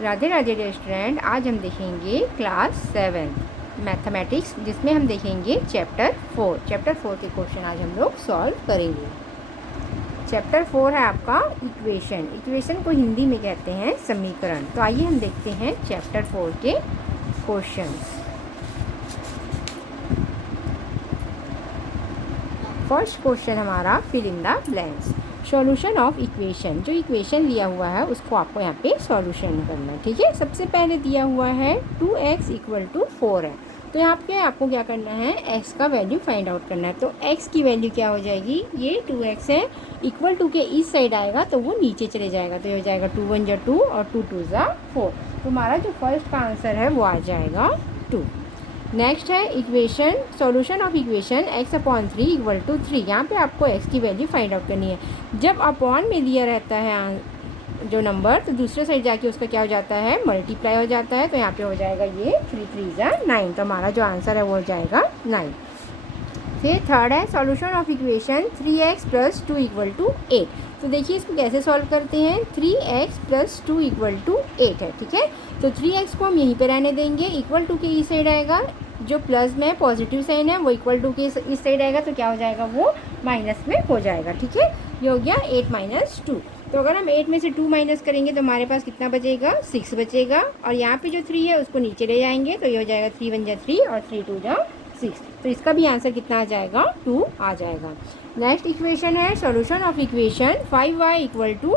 Radhe Radhe dear student, आज हम देखेंगे क्लास 7 मैथमेटिक्स, जिसमें हम देखेंगे चैप्टर 4 के क्वेश्चन आज हम लोग सॉल्व करेंगे। चैप्टर 4 है आपका इक्वेशन को हिंदी में कहते हैं समीकरण। तो आइए हम देखते हैं चैप्टर 4 के क्वेश्चंस। फर्स्ट क्वेश्चन हमारा fill in the blanks. Solution of equation, जो इक्वेशन लिया हुआ है उसको आपको यहाँ पे सॉल्यूशन करना है। ठीक है, सबसे पहले दिया हुआ है 2x = 4 है, तो यहाँ पे आपको क्या करना है, x का वैल्यू फाइंड आउट करना है। तो x की वैल्यू क्या हो जाएगी, ये 2x है, इक्वल टू के इस साइड आएगा तो वो नीचे चले जाएगा, तो ये हो जाएगा 2 × 1 = 2 और 2 × 2 = 4। तो हमारा जो फर्स्ट का आंसर है वो आ जाएगा 2। नेक्स्ट है equation, solution of equation x/3 = 3। यहाँ पे आपको x की वैल्यू फाइंड आउट करनी है। जब अपॉन में दिया रहता है जो नंबर, तो दूसरे साइड जाके उसका क्या हो जाता है, मल्टीप्लाई हो जाता है। तो यहाँ पे हो जाएगा ये 3 × 3 = 9। तो हमारा जो आंसर है वो हो जाएगा 9। फिर थर्ड है सॉल्यूशन ऑफ इक्वेशन 3x + 2 = 8। तो देखिए इसको कैसे सॉल्व करते हैं, 3x + 2 = 8 है। ठीक है, तो 3x को हम यहीं पे रहने देंगे, इक्वल टू के इस साइड आएगा, जो प्लस में पॉजिटिव साइन है वो इक्वल टू के इस साइड आएगा, तो क्या हो जाएगा, वो माइनस में हो जाएगा। ठीक है, ये हो गया 8 - 2। तो अगर हम 8 में से 2 माइनस करेंगे तो हमारे पास कितना बचेगा, 6 बचेगा। और यहाँ पे जो 3 है उसको नीचे ले जाएंगे, तो ये हो जाएगा 3 × 1 = 3 और 3 × 2 = 6। तो इसका भी आंसर कितना आ जाएगा, 2 आ जाएगा। नेक्स्ट इक्वेशन है solution of equation 5y =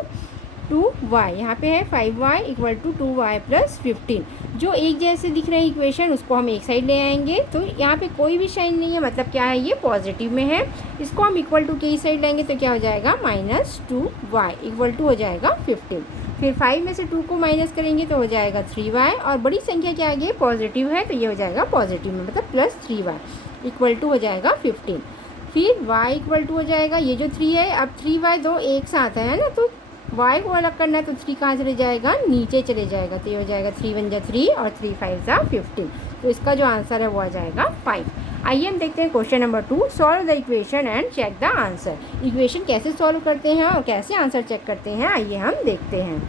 2y। यहाँ पे है 5y = 2y + 15। जो एक जैसे दिख रहे हैं इक्वेशन, उसको हम एक साइड ले आएंगे। तो यहाँ पे कोई भी साइन नहीं है, मतलब क्या है, ये पॉजिटिव में है। इसको हम इक्वल टू के इस साइड लेंगे, तो क्या हो जाएगा, -2y = हो जाएगा 15। फिर 5 में से 2 को माइनस करेंगे तो हो जाएगा 3y, और बड़ी संख्या के आगे पॉजिटिव है तो ये हो जाएगा पॉजिटिव में, मतलब +3y = हो जाएगा 15। फिर y = हो जाएगा, ये जो 3 है, अब 3y दो एक साथ है ना, तो y को अलग करना है, तो 3 कहाँ चले जाएगा, नीचे चले जाएगा। तो ये हो जाएगा 3 × 1 = 3 और 3 × 5 = 15। तो इसका जो आंसर है वो आ जाएगा 5। आइए हम देखते हैं question number 2। Solve the equation and check the answer. Equation कैसे सॉल्व करते हैं और कैसे आंसर चेक करते हैं, आइए हम देखते हैं।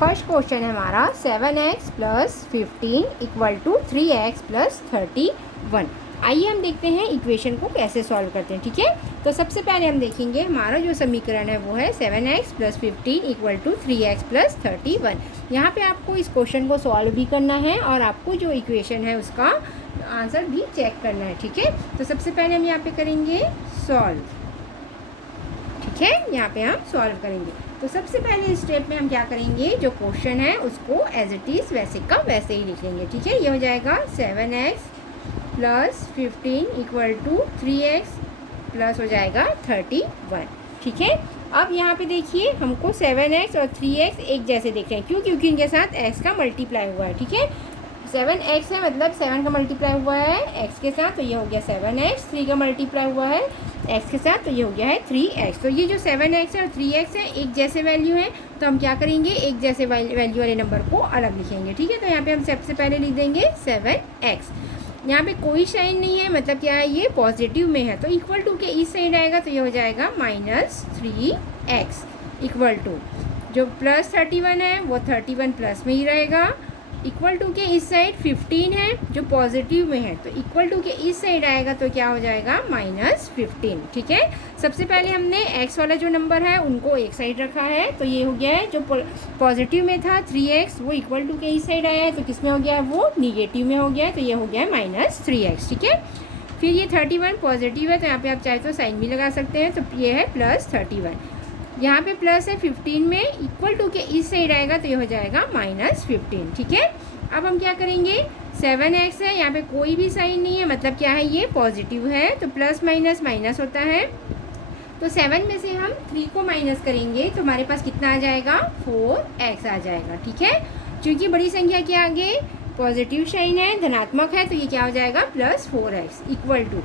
फर्स्ट क्वेश्चन है हमारा 7x + 15 = 3x + 31। आइए हम देखते हैं इक्वेशन को कैसे सॉल्व करते हैं। ठीक है, तो सबसे पहले हम देखेंगे हमारा जो समीकरण है वो है 7x + 15 = 3x + 31। यहाँ पे आपको इस क्वेश्चन को सॉल्व भी करना है और आपको जो इक्वेशन है उसका आंसर भी चेक करना है। ठीक है, तो सबसे पहले हम यहाँ पे करेंगे सॉल्व। ठीक है, यहाँ पे हम सॉल्व करेंगे। तो सबसे पहले स्टेप में हम क्या करेंगे, जो क्वेश्चन है उसको एज इट इज़ वैसे का वैसे ही लिख लेंगे। ठीक है, ये हो जाएगा 7x + 15 = 3x प्लस हो जाएगा 31। ठीक है, अब यहाँ पे देखिए हमको 7x और 3x एक जैसे दिख रहे हैं, क्यों, क्योंकि इनके साथ x का मल्टीप्लाई हुआ है। ठीक है, 7x है, मतलब 7 का मल्टीप्लाई हुआ है x के साथ, तो ये हो गया 7x। 3 का मल्टीप्लाई हुआ है x के साथ, तो ये हो गया है 3x। तो ये जो 7x है और 3x है एक जैसे वैल्यू है, तो हम क्या करेंगे, एक जैसे वैल्यू वाले नंबर को अलग लिखेंगे। ठीक है, तो यहाँ पे हम सबसे पहले लिख देंगे 7x। यहाँ पे कोई साइन नहीं है, मतलब क्या है, ये पॉजिटिव में है, तो इक्वल टू के इस साइड आएगा, तो ये हो जाएगा -3x = जो +31 है वो 31 प्लस में ही रहेगा, इक्वल टू के इस साइड 15 है जो पॉजिटिव में है, तो इक्वल टू के इस साइड आएगा, तो क्या हो जाएगा -15। ठीक है, सबसे पहले हमने x वाला जो नंबर है उनको एक साइड रखा है, तो ये हो गया है, जो पॉजिटिव में था 3x वो इक्वल टू के इस साइड आया है, तो किस में हो गया है, वो निगेटिव में हो गया है, तो ये हो गया है -3x। ठीक है, फिर ये 31 पॉजिटिव है, तो यहाँ पे आप चाहे तो साइन भी लगा सकते हैं, तो ये है +31। यहाँ पे प्लस है 15 में, इक्वल टू के इस साइड आएगा, तो ये हो जाएगा -15। ठीक है, अब हम क्या करेंगे, 7x है, यहाँ पे कोई भी साइन नहीं है, मतलब क्या है, ये पॉजिटिव है, तो प्लस माइनस माइनस होता है, तो 7 में से हम 3 को माइनस करेंगे, तो हमारे पास कितना आ जाएगा, 4x आ जाएगा। ठीक है, क्योंकि बड़ी संख्या के आगे पॉजिटिव साइन है, धनात्मक है, तो ये क्या हो जाएगा, +4x =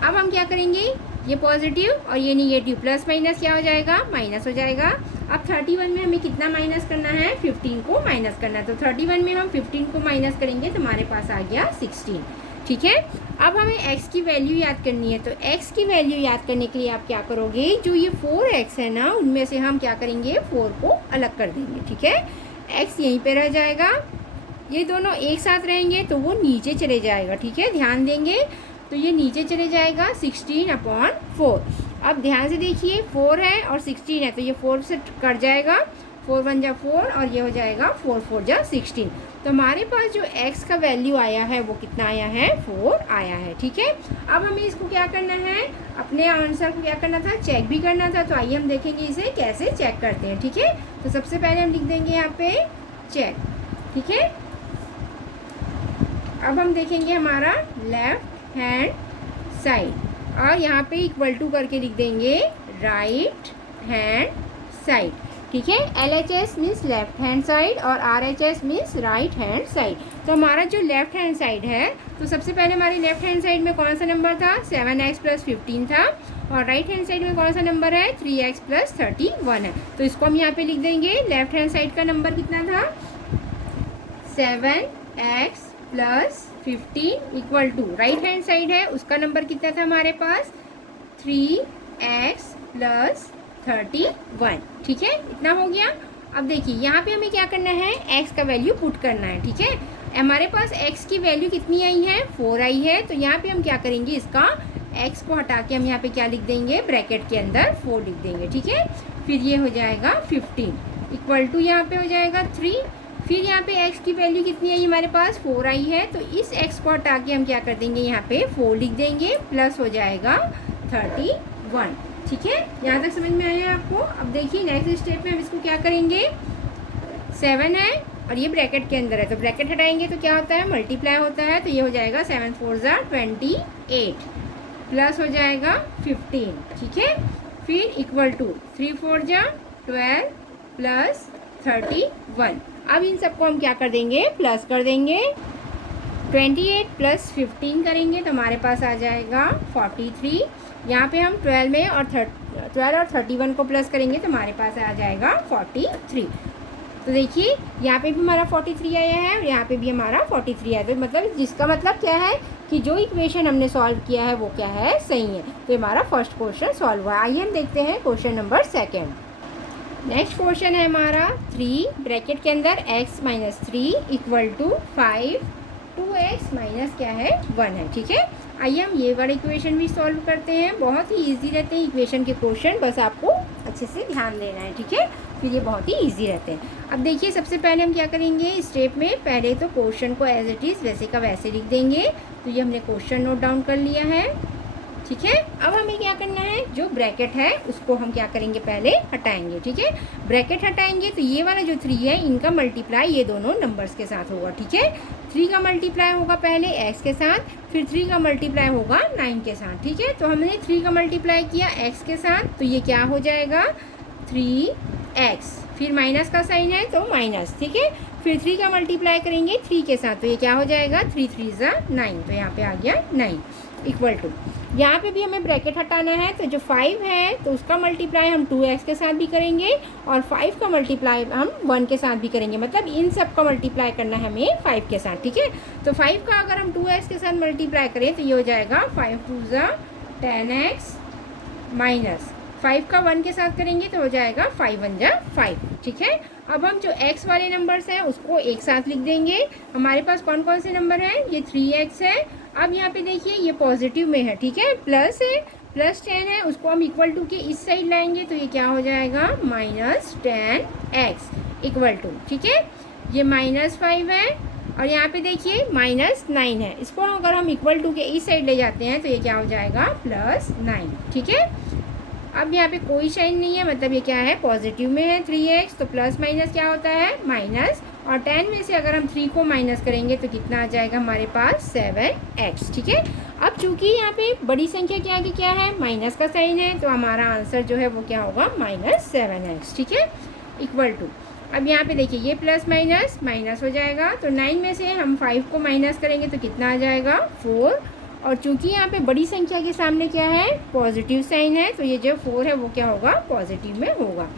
अब हम क्या करेंगे, ये पॉजिटिव और ये निगेटिव, प्लस माइनस क्या हो जाएगा, माइनस हो जाएगा। अब 31 में हमें कितना माइनस करना है, 15 को माइनस करना है, तो 31 में हम 15 को माइनस करेंगे, तो हमारे पास आ गया 16। ठीक है, अब हमें x की वैल्यू याद करनी है, तो x की वैल्यू याद करने के लिए आप क्या करोगे, जो ये 4x है ना, उनमें से हम क्या करेंगे, 4 को अलग कर देंगे। ठीक है, x यहीं पे रह जाएगा, ये दोनों एक साथ रहेंगे तो वो नीचे चले जाएगा, ठीक है, ध्यान देंगे, तो ये नीचे चले जाएगा 16/4। अब ध्यान से देखिए 4 है और 16 है तो ये 4 से कट जाएगा, 4 1 जा 4 और ये हो जाएगा 4 4 जा 16। तो हमारे पास जो x का वैल्यू आया है वो कितना आया है, 4 आया है, ठीक है। अब हमें इसको क्या करना है, अपने आंसर को क्या करना था, चेक भी करना था। तो आइए हम देखेंगे इसे कैसे चेक करते हैं, ठीक है। तो सबसे पहले हम लिख देंगे यहाँ पे चेक, ठीक है। अब हम देखेंगे हमारा लेफ्ट हैंड साइड और यहाँ पे इक्वल टू करके लिख देंगे राइट हैंड साइड, ठीक है। LHS means left hand side और RHS means right hand side. तो हमारा जो लेफ्ट हैंड साइड है, तो सबसे पहले हमारे लेफ्ट हैंड साइड में कौन सा नंबर था, 7x + 15 था, और राइट हैंड साइड में कौन सा नंबर है, 3x + 31 है। तो इसको हम यहाँ पे लिख देंगे, लेफ्ट हैंड साइड का नंबर कितना था, 7x + 15 equal to right hand side है उसका नंबर कितना था हमारे पास, 3x + 31, ठीक है, इतना हो गया। अब देखिए यहाँ पे हमें क्या करना है, x का वैल्यू पुट करना है, ठीक है। हमारे पास x की वैल्यू कितनी आई है, 4 आई है, तो यहाँ पे हम क्या करेंगे, इसका x को हटा के हम यहाँ पे क्या लिख देंगे, ब्रैकेट के अंदर 4 लिख देंगे, ठीक है। फिर ये हो जाएगा 15 इक्वल टू यहाँ पे हो जाएगा 3। फिर यहाँ पे x की वैल्यू कितनी आई हमारे पास, 4 आई है, तो इस x को हटा के हम क्या कर देंगे, यहाँ पे 4 लिख देंगे, प्लस हो जाएगा 31, ठीक है। यहाँ तक समझ में आया आपको। अब देखिए नेक्स्ट स्टेप में हम इसको क्या करेंगे, 7 है और ये ब्रैकेट के अंदर है, तो ब्रैकेट हटाएंगे तो क्या होता है, मल्टीप्लाई होता है, तो ये हो जाएगा 7 4 जा 28 प्लस हो जाएगा 15, ठीक है। फिर इक्वल टू 3 4 जा 12 प्लस 31। अब इन सबको हम क्या कर देंगे, प्लस कर देंगे, 28 + 15 करेंगे तो हमारे पास आ जाएगा 43। यहाँ पे हम 12 और 31 को प्लस करेंगे तो हमारे पास आ जाएगा 43। तो देखिए यहाँ पे भी हमारा 43 आया है और यहाँ पे भी हमारा 43 आया, तो मतलब जिसका मतलब क्या है कि जो इक्वेशन हमने सॉल्व किया है वो क्या है, सही है। तो हमारा फर्स्ट क्वेश्चन सॉल्व हुआ। आइए हम देखते हैं क्वेश्चन नंबर 2। नेक्स्ट क्वेश्चन है हमारा 3 ब्रैकेट के अंदर x - 3 equal to 5 2x minus क्या है 1 है, ठीक है। आइए हम ये वाला इक्वेशन भी सॉल्व करते हैं। बहुत ही इजी रहते हैं इक्वेशन के क्वेश्चन, बस आपको अच्छे से ध्यान देना है, ठीक है, फिर ये बहुत ही इजी रहते हैं। अब देखिए सबसे पहले हम क्या करेंगे, स्टेप में पहले तो क्वेश्चन को एज इट इज़ वैसे का वैसे लिख देंगे। तो ये हमने क्वेश्चन नोट डाउन कर लिया है, ठीक है। अब हमें क्या करना है, जो ब्रैकेट है उसको हम क्या करेंगे, पहले हटाएंगे, ठीक है। ब्रैकेट हटाएंगे तो ये वाला जो 3 है इनका मल्टीप्लाई ये दोनों नंबर्स के साथ होगा, ठीक है। 3 का मल्टीप्लाई होगा पहले x के साथ, फिर 3 का मल्टीप्लाई होगा 9 के साथ, ठीक है। तो हमने 3 का मल्टीप्लाई किया x के साथ, तो ये क्या हो जाएगा 3x, फिर माइनस का साइन है तो माइनस, ठीक है। फिर 3 का मल्टीप्लाई करेंगे 3 के साथ, तो ये क्या हो जाएगा 3 3 जा 9, तो यहाँ पे आ गया 9 इक्वल टू, यहाँ पे भी हमें ब्रैकेट हटाना है, तो जो 5 है तो उसका मल्टीप्लाई हम 2x के साथ भी करेंगे और 5 का मल्टीप्लाई हम 1 के साथ भी करेंगे, मतलब इन सब का मल्टीप्लाई करना है हमें 5 के साथ, ठीक है। तो 5 का अगर हम 2x के साथ मल्टीप्लाई करें तो ये हो जाएगा 5 2 जा 10x माइनस 5 का 1 के साथ करेंगे तो हो जाएगा 5 1 जा 5, ठीक है। अब हम जो x वाले नंबर्स हैं उसको एक साथ लिख देंगे। हमारे पास कौन कौन से नंबर हैं, ये 3x है। अब यहाँ पे देखिए ये पॉजिटिव में है, ठीक है, प्लस है, प्लस 10 है, उसको हम इक्वल टू के इस साइड लाएंगे तो ये क्या हो जाएगा -10x इक्वल टू, ठीक है। ये -5 है और यहाँ पे देखिए -9 है, इसको अगर हम इक्वल टू के इस साइड ले जाते हैं तो ये क्या हो जाएगा +9, ठीक है। अब यहाँ पे कोई साइन नहीं है, मतलब ये क्या है पॉजिटिव में है 3x, तो प्लस माइनस क्या होता है माइनस, और 10 में से अगर हम 3 को माइनस करेंगे तो कितना आ जाएगा हमारे पास 7x, ठीक है। अब चूंकि यहाँ पे बड़ी संख्या के आगे क्या है माइनस का साइन है, तो हमारा आंसर जो है वो क्या होगा -7x, ठीक है, इक्वल टू। अब यहाँ पे देखिए ये प्लस माइनस माइनस हो जाएगा, तो 9 में से हम 5 को माइनस करेंगे तो कितना आ जाएगा 4, और चूंकि यहाँ पे बड़ी संख्या के सामने क्या है पॉजिटिव साइन है, तो ये जो 4 है वो क्या होगा पॉजिटिव में होगा।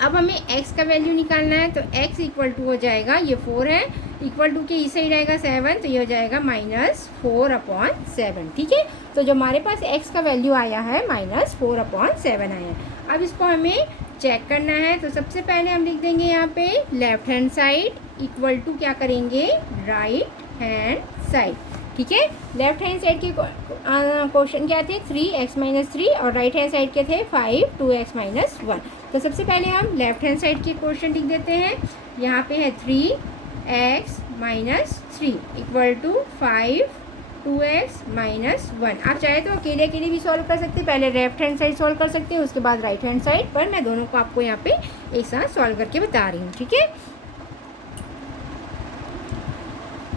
अब हमें x का वैल्यू निकालना है, तो x इक्वल टू हो जाएगा, ये 4 है, इक्वल टू के इस साइड आएगा 7, तो ये हो जाएगा -4/7, ठीक है। तो जो हमारे पास x का वैल्यू आया है -4/7 आया है। अब इसको हमें चेक करना है। तो सबसे पहले हम लिख देंगे यहाँ पे left hand side equal to क्या करेंगे, राइट हैंड साइड। ठीक है, लेफ्ट हैंड साइड के क्वेश्चन क्या थे, 3x-3 और राइट हैंड साइड के थे 5 2x-1। तो सबसे पहले हम लेफ्ट हैंड साइड के क्वेश्चन लिख देते हैं। यहाँ पे है 3x-3 इक्वल टू 5 2x-1। आप चाहे तो अकेले अकेले भी सॉल्व कर सकते हैं, पहले लेफ्ट हैंड साइड सॉल्व कर सकते हैं, उसके बाद राइट हैंड साइड, पर मैं दोनों को आपको यहाँ पे एक साथ सॉल्व करके बता रही हूँ। ठीक है,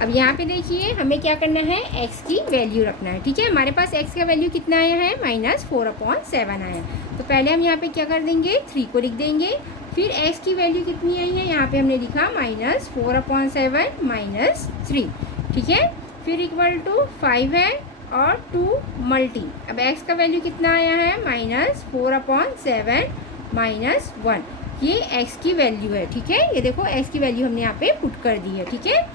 अब यहाँ पे देखिए हमें क्या करना है, x की वैल्यू रखना है। ठीक है, हमारे पास x का वैल्यू कितना आया है, -4/7 आया है। तो पहले हम यहाँ पे क्या कर देंगे, 3 को लिख देंगे। फिर x की वैल्यू कितनी आई है, यहाँ पे हमने लिखा -4/7 -3। ठीक है, फिर इक्वल टू 5 है और 2 मल्टी। अब x का वैल्यू कितना आया है, -4/7 -1। ये x की वैल्यू है। ठीक है, ये देखो x की वैल्यू हमने यहाँ पे पुट कर दी है। ठीक है,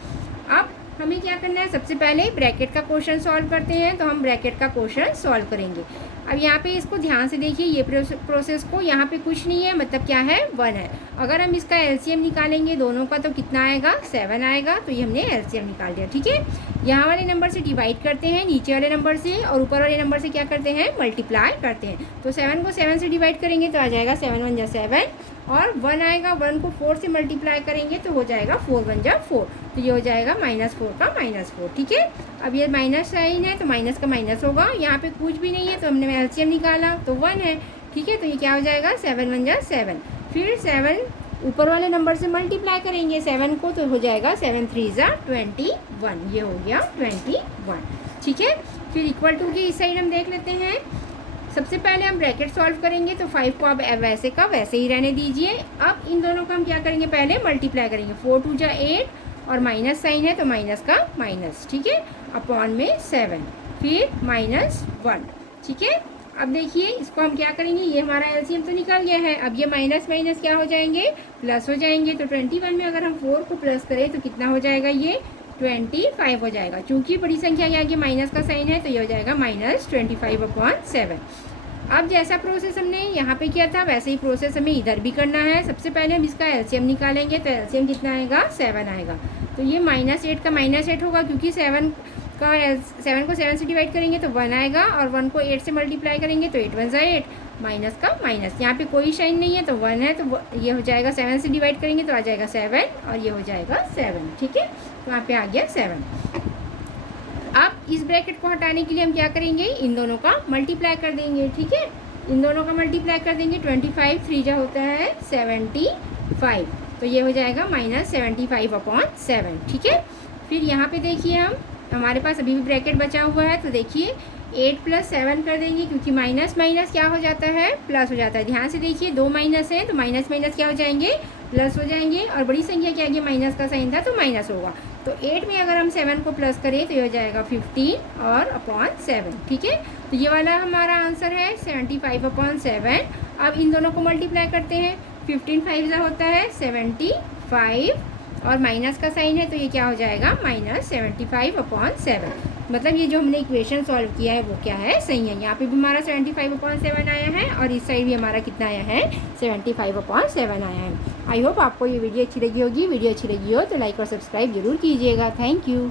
अब हमें क्या करना है, सबसे पहले ब्रैकेट का क्वेश्चन सॉल्व करते हैं। तो हम ब्रैकेट का क्वेश्चन सॉल्व करेंगे। अब यहाँ पे इसको ध्यान से देखिए, ये प्रोसेस को, यहाँ पे कुछ नहीं है, मतलब क्या है, 1 है। अगर हम इसका एलसीएम निकालेंगे दोनों का तो कितना आएगा, 7 आएगा। तो ये हमने एलसीएम निकाल दिया। ठीक है, यहाँ वाले नंबर से डिवाइड करते हैं, नीचे वाले नंबर से, और ऊपर वाले नंबर से क्या करते हैं, मल्टीप्लाई करते हैं। तो 7 को 7 से डिवाइड करेंगे तो आ जाएगा 7 1 जा 7, और 1 आएगा, 1 को 4 से मल्टीप्लाई करेंगे तो हो जाएगा 4 1 जा 4। तो ये हो जाएगा -4 का -4। ठीक है, अब ये माइनस साइन है तो माइनस का माइनस होगा, यहाँ पे कुछ भी नहीं है तो हमने एलसीएम निकाला तो 1 है। ठीक है, तो ये क्या हो जाएगा, 7 1 जा 7। फिर 7 ऊपर वाले नंबर से मल्टीप्लाई करेंगे 7 को, तो हो जाएगा 7 3 जा 21। ये हो गया 21। ठीक है, फिर इक्वल टू की इस साइड हम देख लेते हैं। सबसे पहले हम ब्रैकेट सॉल्व करेंगे तो 5 को अब वैसे का वैसे ही रहने दीजिए। अब इन दोनों का हम क्या करेंगे, पहले मल्टीप्लाई करेंगे। 4 2 जा 8 और माइनस साइन है तो माइनस का माइनस। ठीक है, अपॉन में 7, फिर -1। ठीक है, अब देखिए इसको हम क्या करेंगे, ये हमारा एलसीएम तो निकल गया है। अब ये माइनस माइनस क्या हो जाएंगे, प्लस हो जाएंगे। तो 21 में अगर हम 4 को प्लस करें तो कितना हो जाएगा, ये 25 हो जाएगा। चूंकि बड़ी संख्या के आगे माइनस का साइन है तो ये हो जाएगा -25/7। अब जैसा प्रोसेस हमने यहाँ पे किया था वैसे ही प्रोसेस हमें इधर भी करना है। सबसे पहले हम इसका एलसीएम निकालेंगे तो एलसीएम कितना आएगा, 7 आएगा। तो ये -8 का -8 होगा, क्योंकि 7 को 7 से डिवाइड करेंगे तो 1 आएगा, और 1 को 8 से मल्टीप्लाई करेंगे तो 8 1 जा 8, माइनस का माइनस। यहाँ पे कोई साइन नहीं है तो 1 है, तो ये हो जाएगा 7 से डिवाइड करेंगे तो आ जाएगा 7, और ये हो जाएगा 7। ठीक है, तो यहाँ पे आ गया 7। अब इस ब्रैकेट को हटाने के लिए हम क्या करेंगे, इन दोनों का मल्टीप्लाई कर देंगे। ठीक है, इन दोनों का मल्टीप्लाई कर देंगे। 25 3 जा होता है 75, तो ये हो जाएगा -75/7। ठीक है, फिर यहाँ पे देखिए हमारे पास अभी भी ब्रैकेट बचा हुआ है। तो देखिए 8 + 7 कर देंगे, क्योंकि माइनस माइनस क्या हो जाता है, प्लस हो जाता है। ध्यान से देखिए, 2 माइनस है तो माइनस माइनस क्या हो जाएंगे, प्लस हो जाएंगे, और बड़ी संख्या के आगे माइनस का साइन था तो माइनस होगा। तो 8 में अगर हम 7 को प्लस करें तो ये हो जाएगा 15 और अपॉन 7। ठीक है, तो ये वाला हमारा आंसर है 75/7। अब इन दोनों को मल्टीप्लाई करते हैं। 15 5 होता है 75, और माइनस का साइन है तो ये क्या हो जाएगा, -75/7। मतलब ये जो हमने इक्वेशन सॉल्व किया है वो क्या है, सही है। यहाँ पे भी हमारा 75/7 आया है, और इस साइड भी हमारा कितना आया है, 75/7 आया है। आई होप आपको ये वीडियो अच्छी लगी होगी। वीडियो अच्छी लगी हो तो लाइक और सब्सक्राइब जरूर कीजिएगा। Thank you.